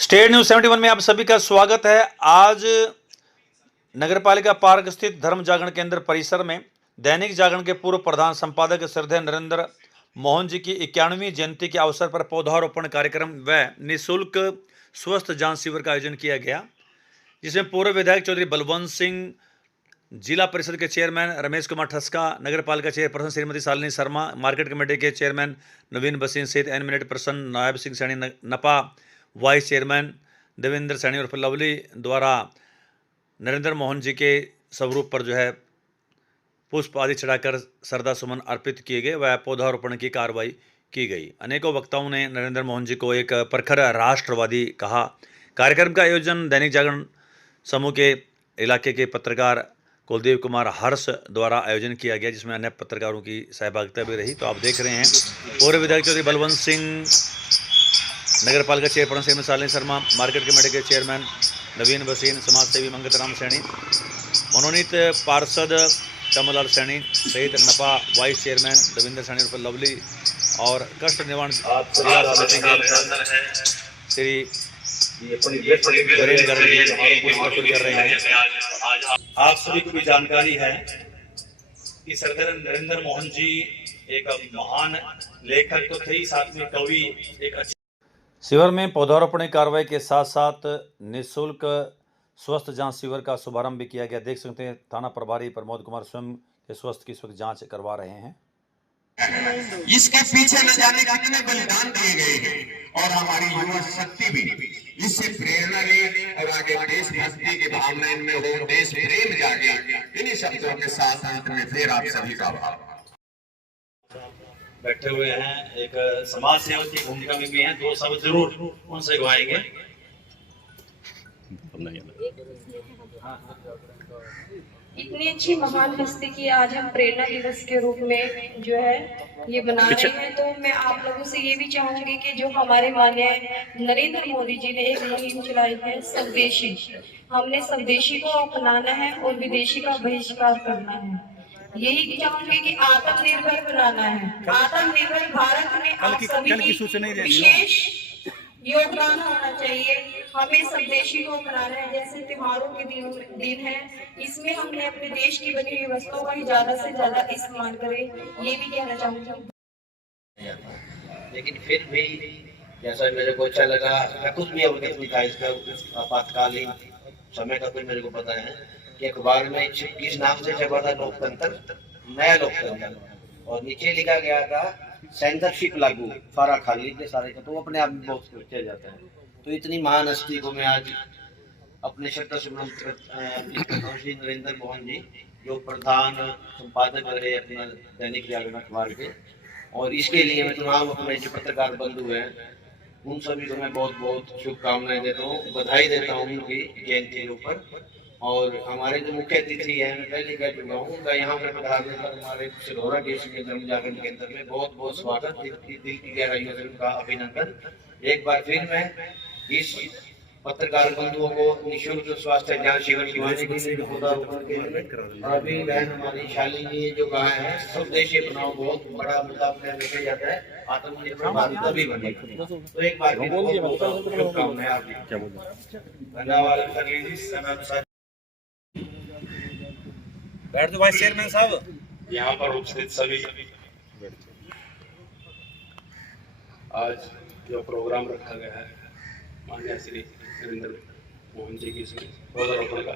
State news 71 में आप सभी का स्वागत है। आज नगरपालिका पार्क स्थित धर्म जागरण केंद्र परिसर में दैनिक जागरण के पूर्व प्रधान संपादक श्रद्धेय नरेंद्र मोहन जी की 91वीं जयंती के अवसर पर पौधारोपण कार्यक्रम व निःशुल्क स्वस्थ जांच शिविर का आयोजन किया गया, जिसमें पूर्व विधायक चौधरी बलवंत सिंह, जिला परिषद के चेयरमैन रमेश कुमार ठस्का, नगर पालिका chairperson Shrimati Shalini Sharma, market committee के चेयरमैन नवीन बसीन सहित एनमिनेट person Nayab Singh Saini, नपा vice chairman Devendra Saini और लवली द्वारा नरेंद्र मोहन जी के स्वरूप पर पुष्प आदि चढ़ाकर श्रद्धा सुमन अर्पित किए गए व पौधारोपण की कार्रवाई की गई। अनेकों वक्ताओं ने नरेंद्र मोहन जी को एक प्रखर राष्ट्रवादी कहा। कार्यक्रम का आयोजन दैनिक जागरण समूह के इलाके के पत्रकार कुलदीप कुमार हर्ष द्वारा आयोजन किया गया, जिसमें अन्य पत्रकारों की सहभागिता भी रही। तो आप देख रहे हैं पूर्व विधायक चौधरी बलवंत सिंह, नगर पालिका chairperson Shrimati Shalini Sharma, market committee के चेयरमैन नवीन बसीन, समाजसेवी मंगतराम सैनी, मनोनीत पार्षद कमललाल सैनी सहित नपा वाइस चेयरमैन देवेंद्र सैनी और लवली और कष्ट निवारण श्री वीरेंद्र गर्ग कर रहे हैं। आप सभी को भी जानकारी है कि सरदार नरेंद्र मोहन जी एक महान लेखक तो थे ही, साथ में कवि, एक अच्छे शिविर में पौधारोपण कार्रवाई के साथ साथ निःशुल्क स्वस्थ जांच शिविर का शुभारंभ भी किया गया। देख सकते हैं थाना प्रभारी प्रमोद कुमार स्वयं के स्वास्थ्य की इस वक्त जांच करवा रहे हैं। इसके पीछे न जाने कितने बलिदान दिए गए हैं और हमारी युवा शक्ति भी इससे प्रेरणा ले और आगे देशभक्ति की भावना इनमें हो, देश प्रेम जागे। इन्हीं शब्दों के साथ अंत में फिर आप सभी का आभार। बैठे हुए हैं, एक समाज सेवक की भूमिका में भी हैं, दो शब्द जरूर उनसे गवाएंगे। इतनी अच्छी महान हस्ती की आज हम प्रेरणा दिवस के रूप में ये बना रहे हैं, तो मैं आप लोगों से ये भी चाहूंगी कि जो हमारे माननीय नरेंद्र मोदी जी ने एक मुहिम चलाई है स्वदेशी, हमने स्वदेशी को अपनाना है और विदेशी का बहिष्कार करना है। यही चाहूंगी कि आत्मनिर्भर बनाना है। आत्मनिर्भर भारत में आप सभी की विशेष योगदान होना चाहिए। हमें स्वदेशी को अपनाना है। जैसे त्योहारों के दिन है, इसमें हमने अपने देश की बनी हुई वस्तुओं का ज्यादा से ज्यादा इस्तेमाल करें, ये भी कहना चाहूंगी। लेकिन फिर भी जैसा मेरे को अच्छा लगा, कुछ भी अवगत नहीं था इसका आपातकालीन समय का, कुछ मेरे को पता है कि अखबार में किस नाम से छपा था, लोकतंत्र नया लोकतंत्र, और नीचे लिखा गया था सेंसरशिप लागू, फारा खाली के सारे का, तो अपने आप में बहुत सोचा जाता है। तो इतनी महान हस्ती को मैं आज अपने श्रद्धा सुमन श्री नरेंद्र मोहन जी, जो प्रधान संपादक रहे अपना दैनिक जागरण अखबार के, और इसके लिए मैं तमाम अपने जो पत्रकार बंधु हैं उन सभी को मैं बहुत बहुत शुभकामनाएं देता हूँ, बधाई देता हूँ उनकी जयंती के ऊपर। और हमारे जो मुख्य अतिथि हैं, मैं पहले कह चुका हूँ, उनका यहाँ पर पधारने पर हमारे सिरोरा के इसमें धर्म जागरण केंद्र में बहुत बहुत स्वागत, दिल की गहराइयों से उनका अभिनंदन। एक बार फिर मैं इस पत्रकार बंधुओं को निःशुल्क स्वास्थ्य जांच शिविर करवाने के लिए पौधारोपण के लिए, अभी बहन हमारी शालिनी जो कहा है स्वदेशी अपनाओ, बहुत बड़ा मुद्दा अपने रखा जाता है, आत्मनिर्भर भारत तभी बनेगा। तो एक बार शुभकामनाएं आपकी। धन्यवाद। बैठ दो वाइस चेयरमैन साहब। यहाँ पर उपस्थित सभी, आज जो प्रोग्राम रखा गया है माननीय श्री नरेंद्र मोहन जी की पौधारोपण का,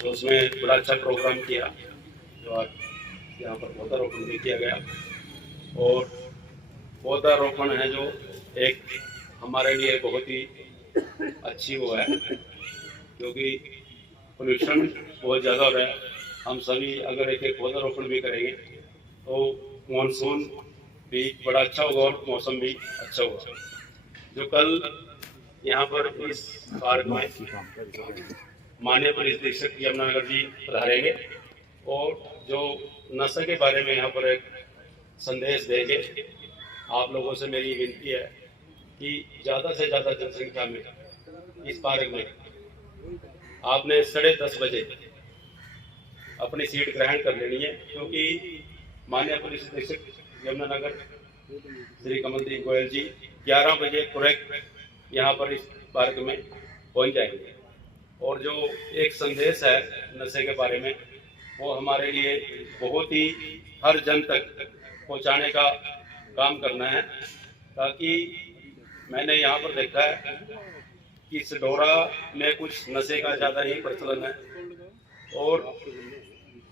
तो उसमें बड़ा अच्छा प्रोग्राम किया, जो आज यहाँ पर पौधारोपण भी किया गया। और पौधारोपण है जो एक हमारे लिए बहुत ही अच्छी वो है, क्योंकि पोल्यूशन बहुत ज़्यादा हो रहा है। हम सभी अगर एक एक पौधारोपण भी करेंगे तो मानसून भी बड़ा अच्छा होगा और मौसम भी अच्छा होगा। जो कल यहाँ पर इस पार्क में माननीय पुलिस अधीक्षक यमुनानगर जी पधारेंगे और जो नशे के बारे में यहाँ पर एक संदेश देंगे। आप लोगों से मेरी विनती है कि ज़्यादा से ज़्यादा जनसंख्या में इस पार्क में आपने 10:30 बजे अपनी सीट ग्रहण कर लेनी है, क्योंकि माननीय पुलिस अधीक्षक यमुनानगर श्री कमलदीप गोयल जी 11 बजे करेक्ट यहाँ पर इस पार्क में पहुंच जाएंगे। और जो एक संदेश है नशे के बारे में, वो हमारे लिए बहुत ही हर जन तक पहुंचाने का काम करना है, ताकि मैंने यहाँ पर देखा है कि सडोरा में कुछ नशे का ज़्यादा ही प्रचलन है, और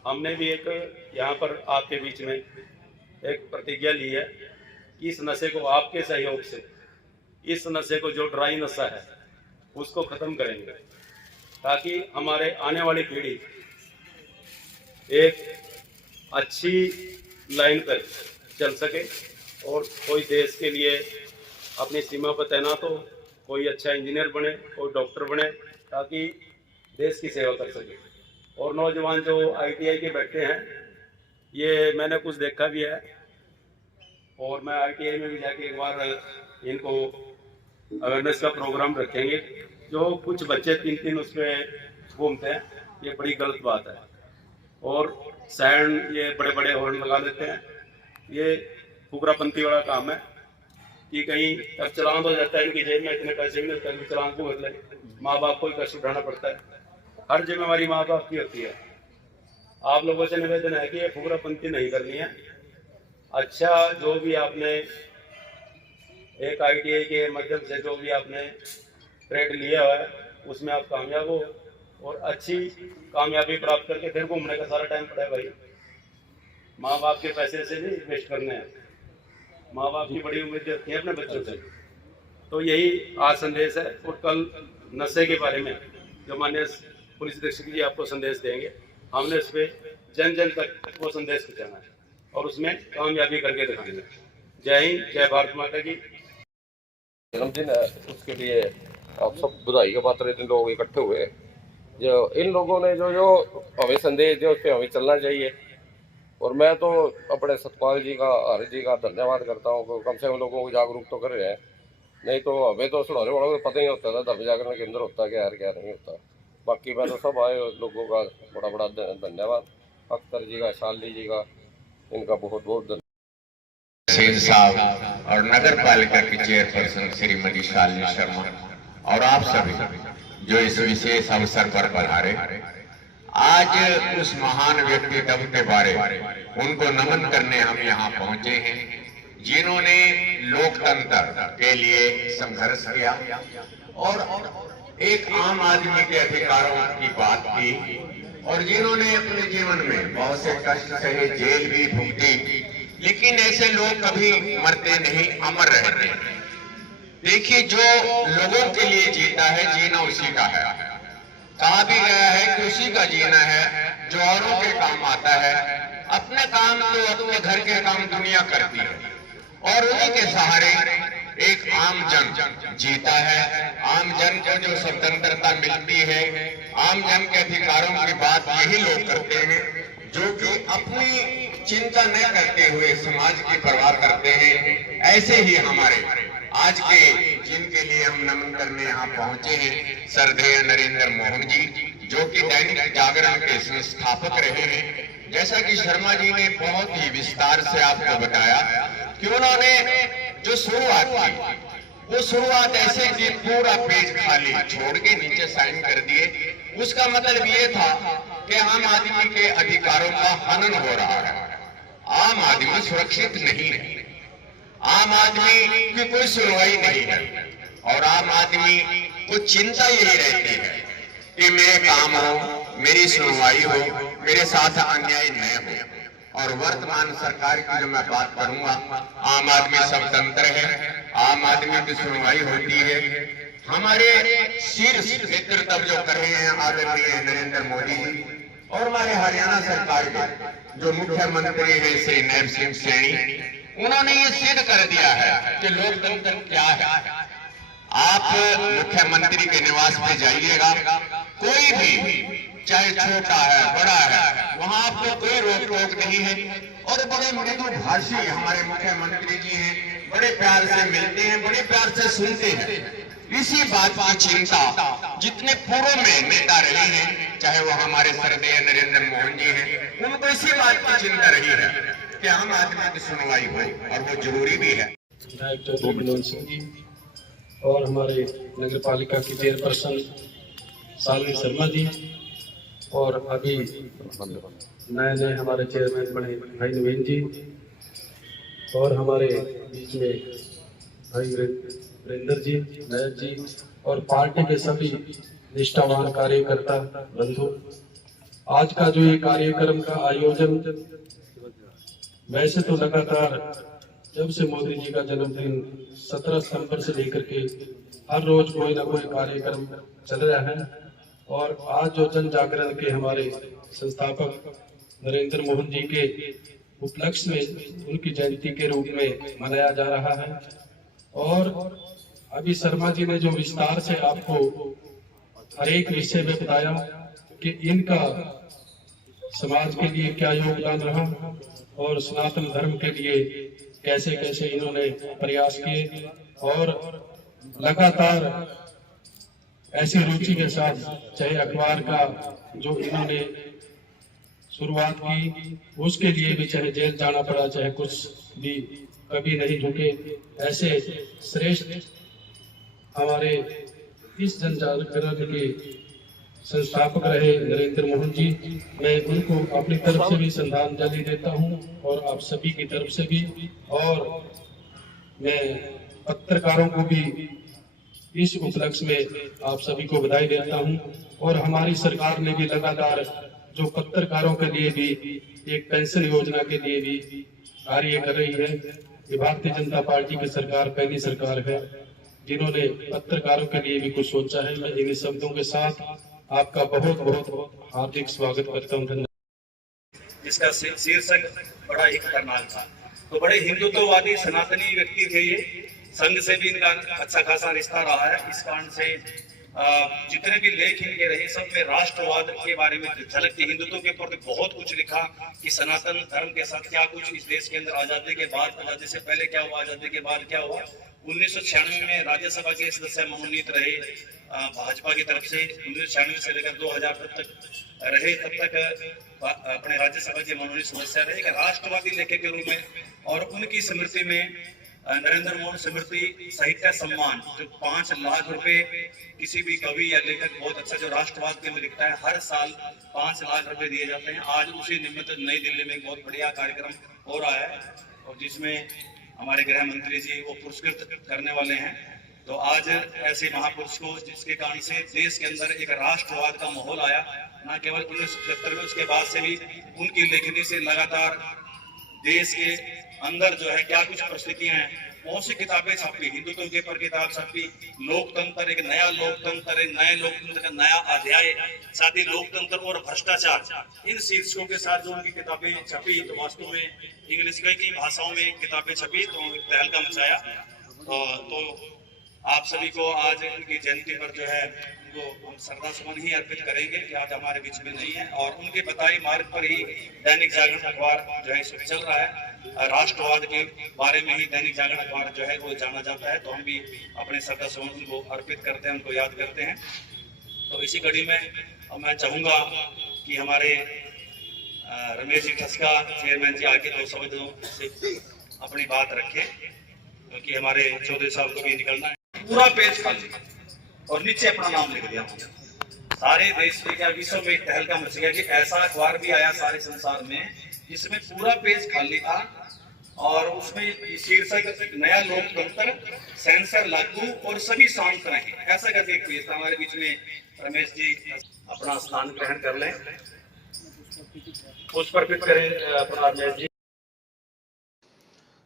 हमने भी एक यहाँ पर आपके बीच में एक प्रतिज्ञा ली है कि इस नशे को आपके सहयोग से, इस नशे को जो ड्राई नशा है उसको ख़त्म करेंगे, ताकि हमारे आने वाली पीढ़ी एक अच्छी लाइन पर चल सके और कोई देश के लिए अपनी सीमा पर तैनात हो, कोई अच्छा इंजीनियर बने, कोई डॉक्टर बने, ताकि देश की सेवा कर सके। और नौजवान जो ITI के बैठे हैं, ये मैंने कुछ देखा भी है, और मैं ITI में भी जाके एक बार इनको अवेयरनेस का प्रोग्राम रखेंगे। जो कुछ बच्चे 3-3 उसमें घूमते हैं, ये बड़ी गलत बात है। और सायरन ये बड़े बड़े हॉर्न लगा लेते हैं, ये फुकरापंथी वाला काम है कि कहीं अब चलान हो जाता है, इनकी जेब में इतने पैसे भी नहीं होते हैं, चलान को बदले माँ बाप को ही कष्ट उठाना पड़ता है। हर जिम्मेवारी माँ बाप की होती है। आप लोगों से निवेदन है कि ये फुकरापंथी नहीं करनी है। अच्छा, जो भी आपने एक ITI के माध्यम से जो भी आपने ट्रेड लिया हुआ है, उसमें आप कामयाब हो और अच्छी कामयाबी प्राप्त करके फिर घूमने का सारा टाइम पड़ा है भाई। माँ बाप के पैसे से नहीं वेस्ट करने हैं, माँ बाप की बड़ी उम्मीदें होती हैं अपने बच्चों से। तो यही आज संदेश है। और कल नशे के बारे में जो माननीय पुलिस अधीक्षक जी आपको संदेश देंगे, हमने उस पर जन जन तक वो संदेश पहुँचाना है और उसमें कामयाबी करके दिखाएंगे। जय हिंद, जय भारत माता की। जन्मदिन है, उसके लिए आप सब बधाई के पात्र इतने लोग इकट्ठे हुए हैं। जो इन लोगों ने जो जो हमें संदेश दिया उस पर हमें चलना चाहिए। और मैं तो अपने सतपाल जी का, हरि जी का धन्यवाद करता हूँ, कम से कम लोगों को जागरूक तो कर रहे हैं। नहीं तो हमें तो सुनाने वालों को पता ही होता था धर्म जागरण केंद्र होता क्या है, क्या नहीं होता। बाकी मैं तो सब आए लोगों का बड़ा बड़ा धन्यवाद, अख्तर जी का, शाली जी का, इनका बहुत बहुत धन्यवाद। सेन साहब और नगर पालिका की चेयरपर्सन श्रीमती शालिनी शर्मा और आप सभी जो इस विशेष अवसर पर पधारे। आज उस महान व्यक्तित्व के बारे उनको नमन करने हम यहाँ पहुंचे हैं, जिन्होंने लोकतंत्र के लिए संघर्ष किया और एक आम आदमी के अधिकारों की बात की, और जिन्होंने अपने जीवन में बहुत से कष्ट सहे, जेल भी भुगती। लेकिन ऐसे लोग कभी मरते नहीं, अमर रहते हैं। देखिए, जो लोगों के लिए जीता है, जीना उसी का है। कहा भी गया है कि उसी का जीना है जो औरों के काम आता है। अपने काम तो अपने घर के काम दुनिया करती है, और उन्हीं के सहारे एक आम जन जीता है। आम जन को जो स्वतंत्रता मिलती है, आम जन के अधिकारों की बात यही लोग करते हैं जो कि अपनी चिंता न करते हुए समाज की परवाह करते हैं। ऐसे ही हमारे आज के जिनके लिए हम नमन करने यहाँ पहुंचे हैं, श्रद्धेय नरेंद्र मोहन जी, जो कि दैनिक जागरण के संस्थापक रहे हैं। जैसा कि शर्मा जी ने बहुत ही विस्तार से आपको बताया कि उन्होंने जो शुरुआत की, वो शुरुआत ऐसे की पूरा पेज खाली छोड़ के नीचे साइन कर दिए। उसका मतलब ये था कि आम आदमी के अधिकारों का हनन हो रहा है, आम आदमी सुरक्षित नहीं है, आम आदमी की कोई सुनवाई नहीं है, और आम आदमी को चिंता यही रहती है कि मेरे काम हो, मेरी सुनवाई हो, मेरे साथ अन्याय न हो। और वर्तमान सरकार की जो मैं बात करूंगा, आम आदमी स्वतंत्र है, आम आदमी की सुनवाई होती है। हमारे शीर्ष नेतृत्व जो कर रहे हैं आदरणीय नरेंद्र मोदी जी, और हमारे हरियाणा सरकार के जो मुख्यमंत्री हैं श्री नैब सिंह सैनी, उन्होंने ये सिद्ध कर दिया है कि लोकतंत्र क्या है। आप मुख्यमंत्री के निवास पे जाइएगा, कोई भी चाहे छोटा है बड़ा है, वहां आपको कोई रोक टोक नहीं है। और बड़े मृदु भाषी हमारे मुख्यमंत्री जी हैं, बड़े प्यार से मिलते हैं, बड़े प्यार से सुनते हैं। इसी बात की चिंता जितने पूर्व में नेता रहे हैं, चाहे वो हमारे श्रद्धेय नरेंद्र मोहन जी हैं, उनको इसी बात की चिंता रही है कि आम आदमी की सुनवाई हो, और वो जरूरी भी है। डायरेक्टर अभिनंदन सिंह जी और हमारे नगर पालिका की चेयरपर्सन शालिनी शर्मा जी, और अभी नए नए हमारे चेयरमैन बने भाई नवीन जी, और हमारे बीच में भाई वीरेंद्र जी, नायक जी, और पार्टी के सभी निष्ठावान कार्यकर्ता बंधु। आज का जो ये कार्यक्रम का आयोजन वैसे तो लगातार जब से मोदी जी का जन्मदिन 17 सितंबर से लेकर के हर रोज कोई ना कोई कार्यक्रम चल रहा है, और आज जो जन जागरण के हमारे संस्थापक नरेंद्र मोहन जी के उपलक्ष्य में उनकी जयंती के रूप में मनाया जा रहा है। और अभी शर्मा जी ने जो विस्तार से आपको हर एक विषय में बताया कि इनका समाज के लिए क्या योगदान रहा और सनातन धर्म के लिए कैसे कैसे इन्होंने प्रयास किए, और लगातार ऐसी रुचि के साथ चाहे अखबार का जो इन्होंने शुरुआत की उसके लिए भी चाहे जेल जाना पड़ा, चाहे कुछ भी, कभी नहीं झुके। ऐसे श्रेष्ठ हमारे इस जन जागरण के संस्थापक रहे नरेंद्र मोहन जी, मैं उनको अपनी तरफ से भी श्रद्धांजलि देता हूं और आप सभी की तरफ से भी, और मैं पत्रकारों को भी इस उपलक्ष्य में आप सभी को बधाई देता हूं। और हमारी सरकार ने भी लगातार जो पत्रकारों के लिए भी एक पेंशन योजना के लिए भी कार्य कर रही है। ये भारतीय जनता पार्टी की सरकार पहली सरकार है जिन्होंने पत्रकारों के लिए भी कुछ सोचा है। मैं इन शब्दों के साथ आपका बहुत बहुत हार्दिक स्वागत करता हूँ। धन्यवाद। जिसका शीर्षक बड़ा ही खतरनाक था। तो बड़े हिंदुत्ववादी सनातनी व्यक्ति थे ये, संघ से भी इनका अच्छा खासा रिश्ता रहा है। इस कारण से जितने भी लेख इनके रहे सब में राष्ट्रवाद के बारे में झलक थी। हिंदुत्व के प्रति बहुत कुछ लिखा कि सनातन धर्म के साथ क्या कुछ इस देश के अंदर आजादी के बाद, आजादी से पहले क्या हुआ, आजादी के बाद क्या हुआ। 1996 में राज्यसभा के सदस्य मनोनीत रहे भाजपा की तरफ से। 1996 से लेकर 2000 तक रहे, तब तक अपने राज्यसभा के मनोनीत सदस्य रहे। एक राष्ट्रवादी लेखक के रूप में, और उनकी स्मृति में नरेंद्र मोहन स्मृति साहित्य सम्मान जो 5 लाख रुपए किसी भी कवि या लेखक बहुत अच्छा जो राष्ट्रवाद के में लिखता है, हर साल 5 लाख रुपए दिए जाते हैं। आज उसी निमित्त नई दिल्ली में एक बहुत बढ़िया कार्यक्रम हो रहा है, और जिसमें हमारे गृह मंत्री जी वो पुरस्कृत करने वाले हैं। तो आज ऐसे महापुरुष को, जिसके कारण से देश के अंदर एक राष्ट्रवाद का माहौल आया, न केवल 1977 में, उसके बाद से भी उनकी लेखनी से लगातार देश के अंदर जो है क्या कुछ परिस्थितियां हैं, बहुत सी किताबें छपी, हिंदुत्व के ऊपर किताब छपी, लोकतंत्र, एक नया लोकतंत्र, नए लोकतंत्र का नया अध्याय, साथ ही लोकतंत्र और भ्रष्टाचार, इन शीर्षकों के साथ जो उनकी किताबें छपी, तो वास्तव में इंग्लिश कई भाषाओं में किताबें छपी, तो तहलका मचाया। तो आप सभी को आज उनकी जयंती पर जो है उनको हम श्रद्धा सुमन ही अर्पित करेंगे कि आज हमारे बीच में नहीं है, और उनके बताए मार्ग पर ही दैनिक जागरण अखबार जो है इस वक्त चल रहा है। राष्ट्रवाद के बारे में ही दैनिक जागरण अखबार जो है वो जाना जाता है, तो हम भी अपने श्रद्धा सुमन उनको अर्पित करते हैं, उनको याद करते हैं। तो इसी कड़ी में मैं चाहूंगा कि हमारे रमेश जी ठस्का चेयरमैन जी आके 2 शब्दों से अपनी बात रखें, क्योंकि हमारे चौधरी साहब को भी निकलना है। पूरा पेज खाली और नीचे अपना नाम लिख दिया। सारे देश में क्या विश्व में तहलका मच गया कि ऐसा अखबार भी आया सारे संसार में जिसमें पूरा पेज खाली था, और उसमें शीर्षक नया लोकतंत्र, सेंसर लागू और सभी शांत रहे, ऐसा करके एक पेज था। हमारे बीच में रमेश जी अपना स्थान ग्रहण कर लें, उस पर फिर करें अपना रमेश जी।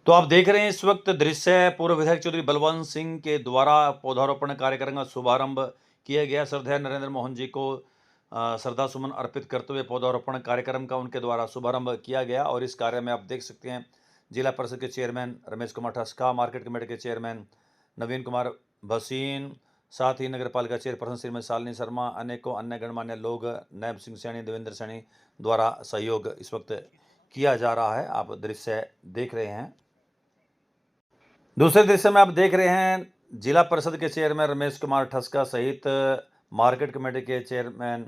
तो आप देख रहे हैं इस वक्त दृश्य पूर्व विधायक चौधरी बलवंत सिंह के द्वारा पौधारोपण कार्यक्रम का शुभारंभ किया गया। श्रद्धेय नरेंद्र मोहन जी को श्रद्धा सुमन अर्पित करते हुए पौधारोपण कार्यक्रम का उनके द्वारा शुभारंभ किया गया। और इस कार्य में आप देख सकते हैं जिला परिषद के chairman Ramesh Kumar Thaska, market committee के चेयरमैन नवीन कुमार भसीन, साथ ही नगर पालिका चेयरपर्सन श्रीमती शालिनी शर्मा, अनेकों अन्य गणमान्य लोग, नैब सिंह सैनी, देवेंद्र सैनी द्वारा सहयोग इस वक्त किया जा रहा है। आप दृश्य देख रहे हैं। दूसरे दृश्य में आप देख रहे हैं जिला परिषद के चेयरमैन रमेश कुमार ठस्का सहित मार्केट कमेटी के चेयरमैन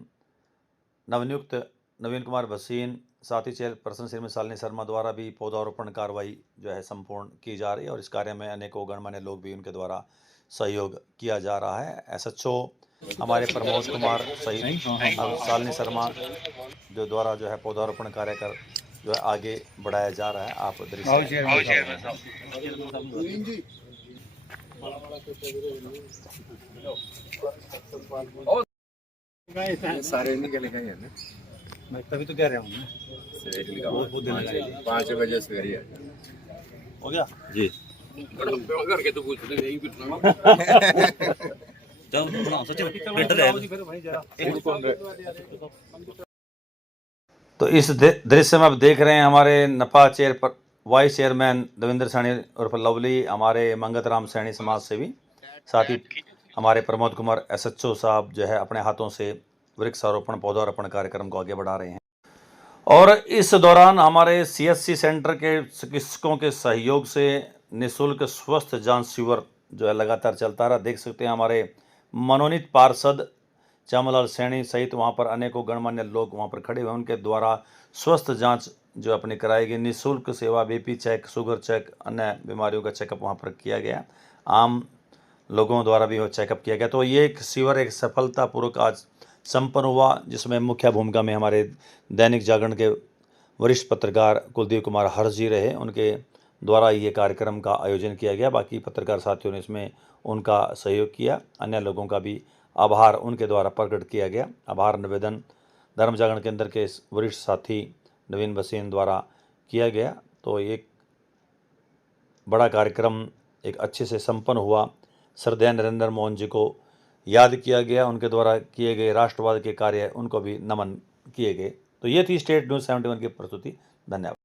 नवनियुक्त नवीन कुमार भसीन, साथ ही चेयरपर्सन श्रीमती शालिनी शर्मा द्वारा भी पौधारोपण कार्रवाई जो है संपूर्ण की जा रही है। और इस कार्य में अनेकों गणमान्य लोग भी उनके द्वारा सहयोग किया जा रहा है। SHO हमारे प्रमोद कुमार सहित शालिनी शर्मा जो द्वारा जो है पौधारोपण कार्य कर जो है आगे बढ़ाया जा रहा है। आप सारे निकल गए हैं ना, मैं तभी तो कह रहा हूँ ना, 5 बजे सवेरे हो गया जी। करके तो पूछ रहे हैं तो इस दृश्य में आप देख रहे हैं हमारे नपा वाइस चेयरमैन देवेंद्र सैनी उर्फ लवली, हमारे मंगत राम सैनी समाज सेवी, साथ ही हमारे प्रमोद कुमार SHO साहब जो है अपने हाथों से वृक्षारोपण पौधारोपण कार्यक्रम को आगे बढ़ा रहे हैं। और इस दौरान हमारे CSC सेंटर के चिकित्सकों के सहयोग से निःशुल्क स्वस्थ जांच शिविर जो है लगातार चलता रहा। देख सकते हैं हमारे मनोनीत पार्षद श्यामलाल सैनी सहित वहां पर अनेकों गणमान्य लोग वहां पर खड़े हुए, उनके द्वारा स्वस्थ जांच जो अपनी कराई गई। निःशुल्क सेवा BP चेक, शुगर चेक, अन्य बीमारियों का चेकअप वहां पर किया गया। आम लोगों द्वारा भी वो चेकअप किया गया। तो ये एक शिविर एक सफलतापूर्वक आज संपन्न हुआ, जिसमें मुख्य भूमिका में हमारे दैनिक जागरण के वरिष्ठ पत्रकार कुलदीप कुमार हर्ष जी रहे। उनके द्वारा ये कार्यक्रम का आयोजन किया गया। बाकी पत्रकार साथियों ने इसमें उनका सहयोग किया। अन्य लोगों का भी आभार उनके द्वारा प्रकट किया गया। आभार निवेदन धर्म जागरण केंद्र के वरिष्ठ साथी नवीन बसीन द्वारा किया गया। तो एक बड़ा कार्यक्रम एक अच्छे से संपन्न हुआ। श्रद्धेय नरेंद्र मोहन जी को याद किया गया, उनके द्वारा किए गए राष्ट्रवाद के कार्य उनको भी नमन किए गए। तो ये थी स्टेट न्यूज़ 71 की प्रस्तुति। धन्यवाद।